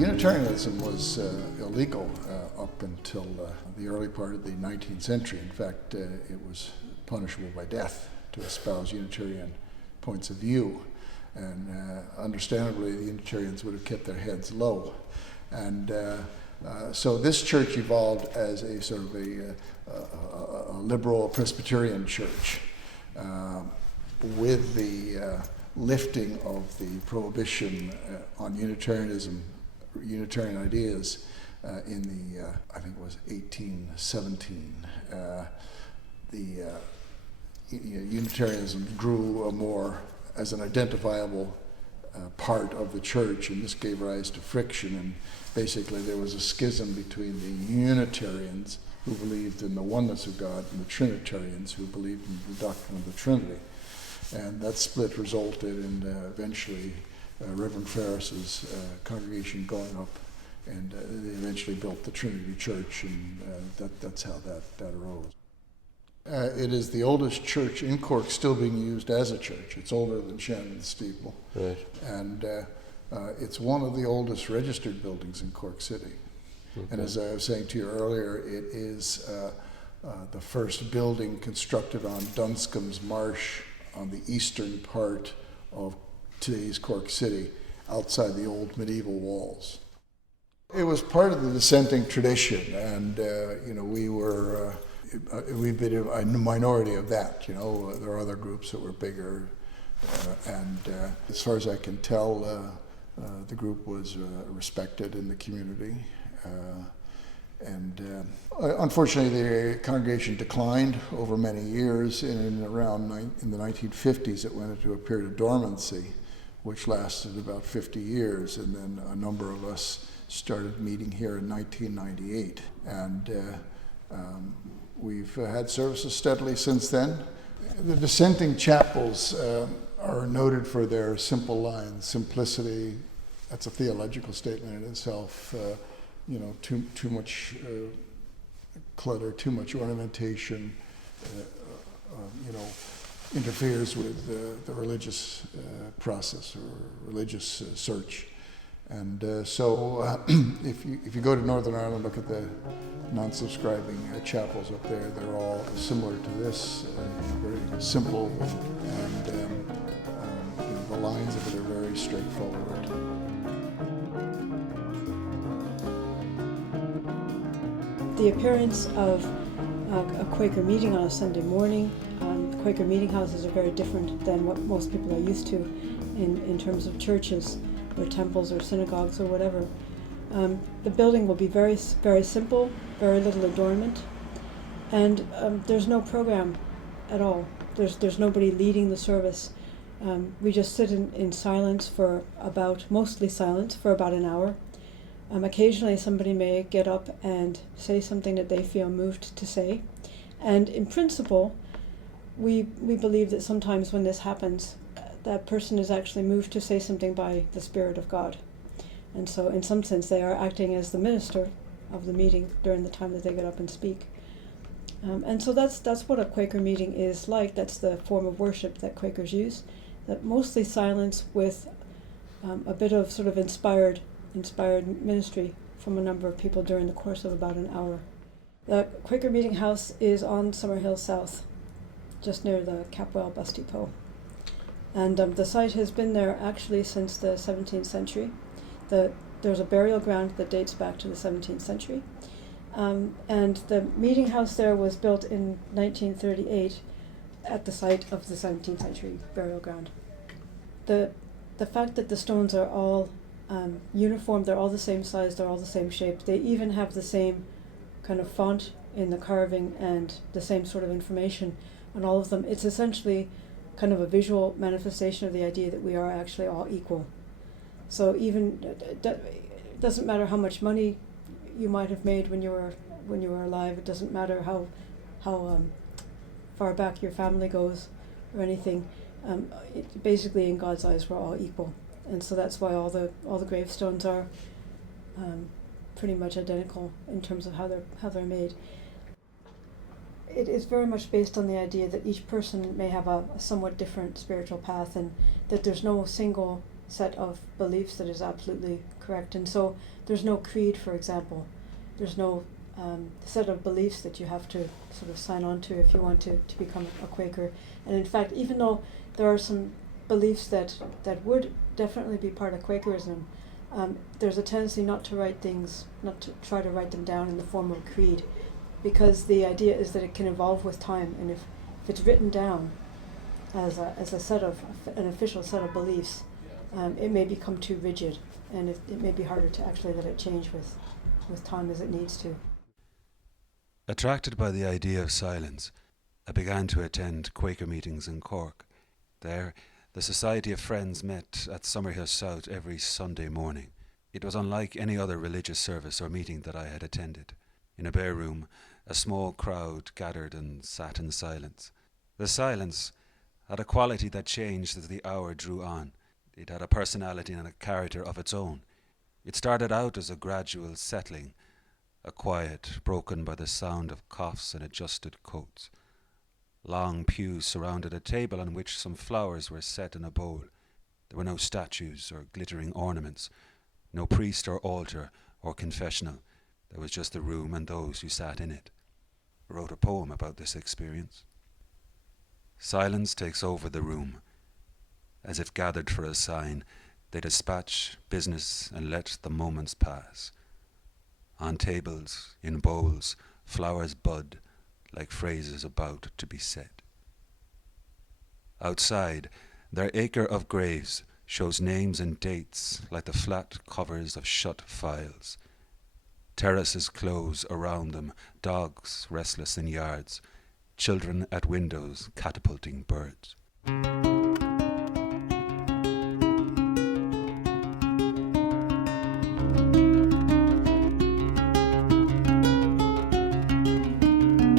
Unitarianism was illegal up until the early part of the 19th century. In fact, it was punishable by death to espouse Unitarian points of view. And understandably, the Unitarians would have kept their heads low. And so this church evolved as a sort of a liberal Presbyterian church with the lifting of the prohibition on Unitarian ideas in the, I think it was 1817. Unitarianism grew more as an identifiable part of the church, and this gave rise to friction. And basically there was a schism between the Unitarians, who believed in the oneness of God, and the Trinitarians, who believed in the doctrine of the Trinity. And that split resulted in eventually Reverend Ferris's congregation going up, and they eventually built the Trinity Church, and that's how that arose. It is the oldest church in Cork still being used as a church. It's older than Shannon's steeple. Right. And it's one of the oldest registered buildings in Cork City. Okay. And as I was saying to you earlier, it is the first building constructed on Dunscombe's Marsh on the eastern part of today's Cork City, outside the old medieval walls. It was part of the dissenting tradition, and we've been a minority of that. There are other groups that were bigger, and as far as I can tell, the group was respected in the community. Unfortunately, the congregation declined over many years, and in the 1950s it went into a period of dormancy, which lasted about 50 years, and then a number of us started meeting here in 1998. And we've had services steadily since then. The dissenting chapels are noted for their simple lines, simplicity. That's a theological statement in itself. Too much clutter, too much ornamentation, interferes with the religious process or religious search. And so if you go to Northern Ireland, look at the non-subscribing chapels up there, they're all similar to this, very simple, and the lines of it are very straightforward. The appearance of a Quaker meeting on a Sunday morning, Quaker meeting houses are very different than what most people are used to in terms of churches or temples or synagogues or whatever. The building will be very, very simple, very little adornment, and there's no program at all. There's nobody leading the service. We just sit in silence mostly silence for about an hour. Occasionally somebody may get up and say something that they feel moved to say. And in principle, we believe that sometimes when this happens, that person is actually moved to say something by the Spirit of God. And so in some sense they are acting as the minister of the meeting during the time that they get up and speak. And so that's what a Quaker meeting is like. That's the form of worship that Quakers use. That mostly silence with a bit of sort of inspired ministry from a number of people during the course of about an hour. The Quaker Meeting House is on Summerhill South, just near the Capwell bus depot. And the site has been there actually since the 17th century. There's a burial ground that dates back to the 17th century. And the meeting house there was built in 1938 at the site of the 17th century burial ground. The fact that the stones are all uniform, they're all the same size, they're all the same shape, they even have the same kind of font in the carving and the same sort of information on all of them. It's essentially kind of a visual manifestation of the idea that we are actually all equal. So even it doesn't matter how much money you might have made when you were alive. It doesn't matter how far back your family goes or anything. Basically, in God's eyes, we're all equal, and so that's why all the gravestones are pretty much identical in terms of how they're made. It is very much based on the idea that each person may have a somewhat different spiritual path, and that there's no single set of beliefs that is absolutely correct. correct. And so there's no creed, for example. There's no set of beliefs that you have to sort of sign on to if you want to become a Quaker. And in fact, even though there are some beliefs that would definitely be part of Quakerism, there's a tendency not to try to write them down in the form of a creed, because the idea is that it can evolve with time, and if it's written down as an official set of beliefs, it may become too rigid, and it may be harder to actually let it change with time as it needs to. Attracted by the idea of silence, I began to attend Quaker meetings in Cork. There, the Society of Friends met at Summerhill South every Sunday morning. It was unlike any other religious service or meeting that I had attended. In a bare room, a small crowd gathered and sat in silence. The silence had a quality that changed as the hour drew on. It had a personality and a character of its own. It started out as a gradual settling, a quiet broken by the sound of coughs and adjusted coats. Long pews surrounded a table on which some flowers were set in a bowl. There were no statues or glittering ornaments, no priest or altar or confessional. There was just the room and those who sat in it. I wrote a poem about this experience. Silence takes over the room. As if gathered for a sign, they dispatch business and let the moments pass. On tables, in bowls, flowers bud like phrases about to be said. Outside, their acre of graves shows names and dates like the flat covers of shut files. Terraces close around them, dogs restless in yards, children at windows catapulting birds.